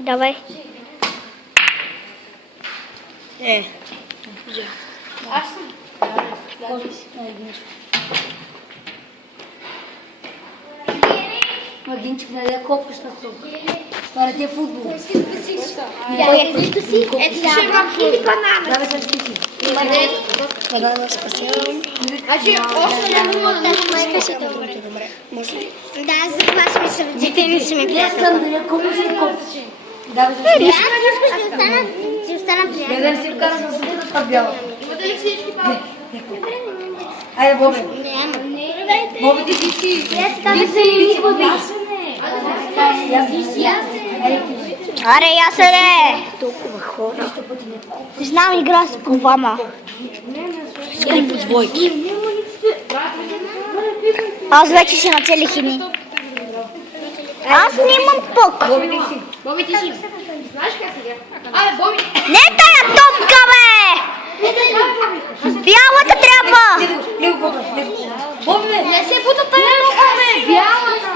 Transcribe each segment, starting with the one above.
Давай. Аз съм. Магинчик, не дай копаш на клуб. Това не ти е футбол. Ето ще имам или банана. Давай се списи. Банана спасявам. Значи, още не мога да Добре. Може ли? Да, за това сме се родители ми си ми Не искам да я копаш или копаш. Давай се списи. Ще остана приятел. Не да си вкараш на съдата бяло. Имате ли всички папа? Айде, Бобе. Няма. Бобе, ти си. Ти се или Боби? Аре, ясене! Толкова хора. Знам игра с по двама. Или по двойки. Аз вече си нацелих едни. Аз нямам пок. Бобе, ти си. Боби, ти си. Знаеш как сега? Абе, Боби. Не тая топка, бе! Бялата трябва! Лево, Бобе. Бобе, Не се бута тая топка, бе. Бялата.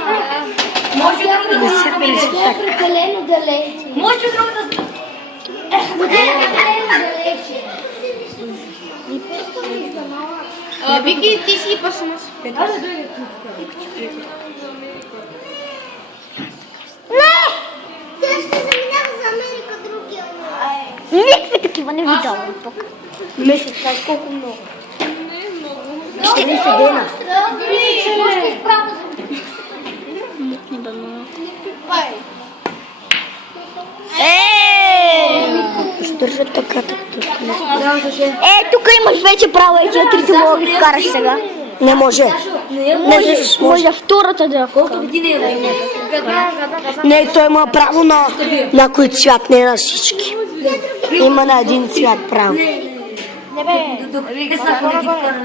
може друго да се пилиш. Прекалено далече. Може друго да се... Вики, ти си пасмас. Не! Тя ще заминава за Америка другия. Никакви такива не видявам пък. Месец, знаеш колко много. Ще ми се дена. Ще държа така. Тук имаш вече право и 4 мога да ги вкараш сега. Не може. Не може втората да я Колко вкараш. години е? Не, той има право на някой цвят, не на всички. Има на един цвят право. Те са, ако не ги вкара,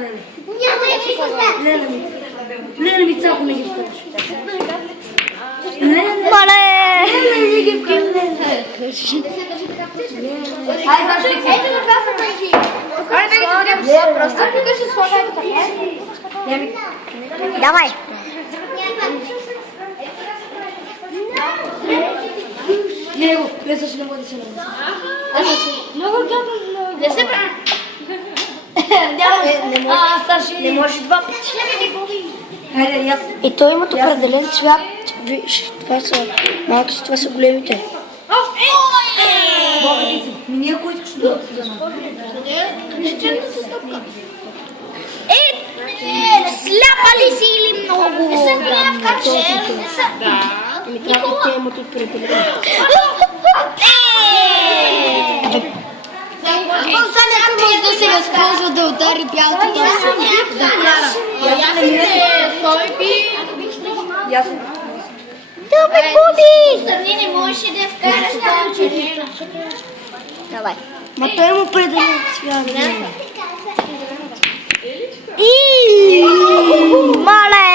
Лена. Лена ми цако не ги вкараш. Мале! Не ги вкараш, Лена. Ай, знаеш ли си? Ето на това са мъжи. Айде, да ги трябва просто. Тук ще сложа ето така. Давай. Него, не също не може да се намери. Не се прави. Не може два пъти. Хайде, аз. И той имат определен цвят. Виж, това са малки, това са големите. Бобе, ти си. Ние, ако искаш да се Сляпа ли си или много? Ами трябва да те имат определен. Саня може да се възползва да удари бялото да кара. Ясно. Добре, Боби! Сърни не можеше да я вкараш там червена. Давай. Ма той има определен цвят. Мале!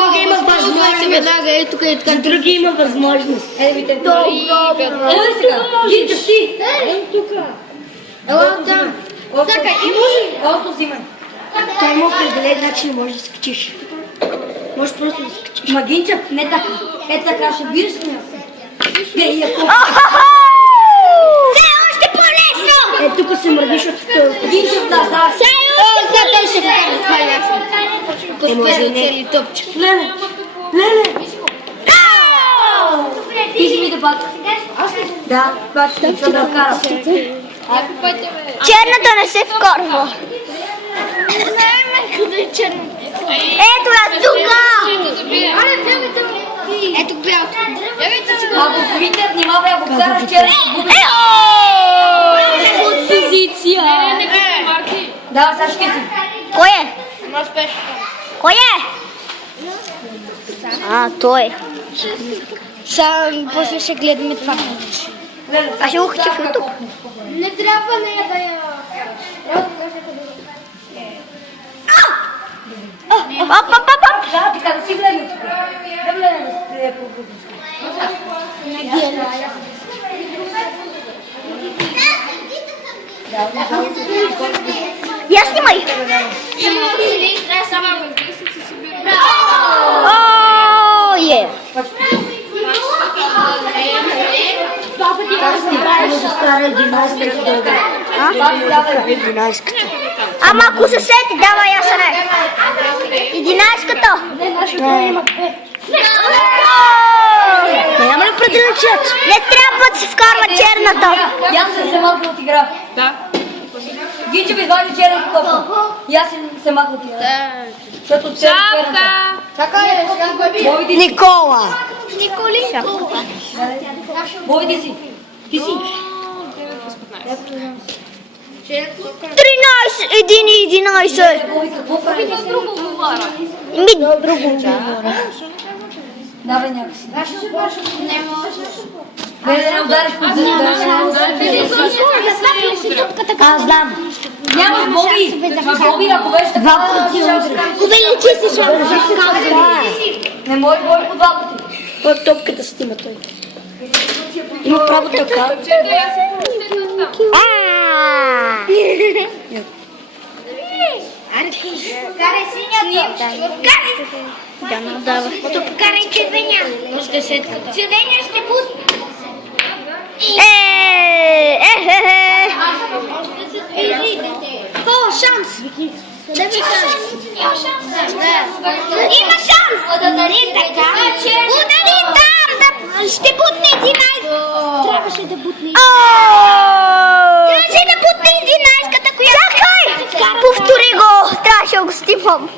Други има възможност. Други има възможност. Ей, те. Ела сега. Гинчев ти. Ела тук. Ела там. Чакай, и може. Осто взимай. Той има определен начин, може да скачиш. Може просто да скачиш. Магинчев, не така. Е така, ще бираш с него. Бей, ако... Все още по-лесно! Е, тук се мърдиш от това. Гинчев назад. Все още Ще вкара, това е ясно. Поспери цели топче. Леле. Леле. Ти си ми да бат. Да, бат, ще да вкара. Черната не се вкарва. Ето я тука! Ето бялото. Ако видите, внимавай, ако вкараш черен. Позиция! Да, сега ще си. Кой е? Кой е? Той. После ще гледаме това. Аз ще го хотя в YouTube. Не трябва нея да я... Да, така да си гледаме. Да гледаме да се пропуснеш. Я снимай. Е. Стара гимнастика. Ама ако се сети, давай аз не. 11-ката. Няма ли определен цвет? Не трябва да се вкарва черната. Аз съм се махнал от игра. Да. Гичев извади черната топка. И аз се махнал от игра. Защото черната. Чакай, сега кой би? Боби, ти си. Никола. Николинко. Боби, ти си. Ти си. 13, 1 и 11. Боби, какво прави? Друго говоря. Друго. Давай някакси. Не може. Не, не удариш по Аз знам. Нямаш Боби. Боби, ако беше така... Два пъти Увеличи се шанса. Не може Боби по два пъти. Той топката снима той. Има право така. Чакай, аз се помисля там. Карай синята. Да, но дава. Покарай червения. Червения ще пусне. О, шанс! Има шанс! Удари така. Удари там! Ще бутне 11. Трябваше да бутне. Трябваше да бутне 11-ката, която... Чакай! Повтори го! Трябваше да го стимам.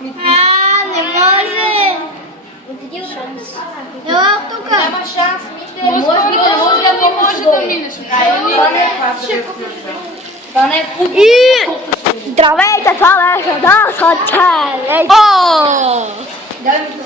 Не може. Ела тук. Няма шанс, Мите. Не може да минеш. Това не е футбол. И... Здравейте, това беше да, Дай ми